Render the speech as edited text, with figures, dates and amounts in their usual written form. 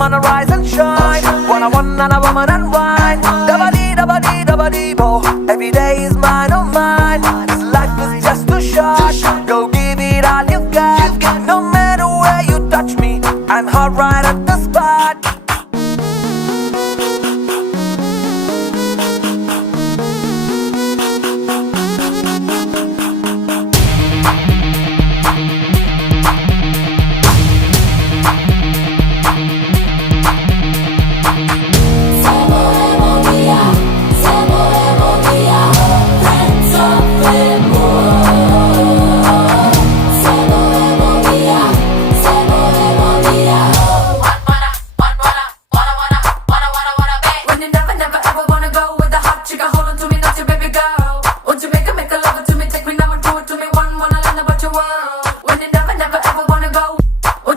on a rise and shine. One on one and a woman and wine. Dabba-dee, dabba-dee, dabba-dee, bo. Every day is mine, oh mine. This life is just too short. Go give it all you got. No matter where you touch me, I'm hot right at the spot.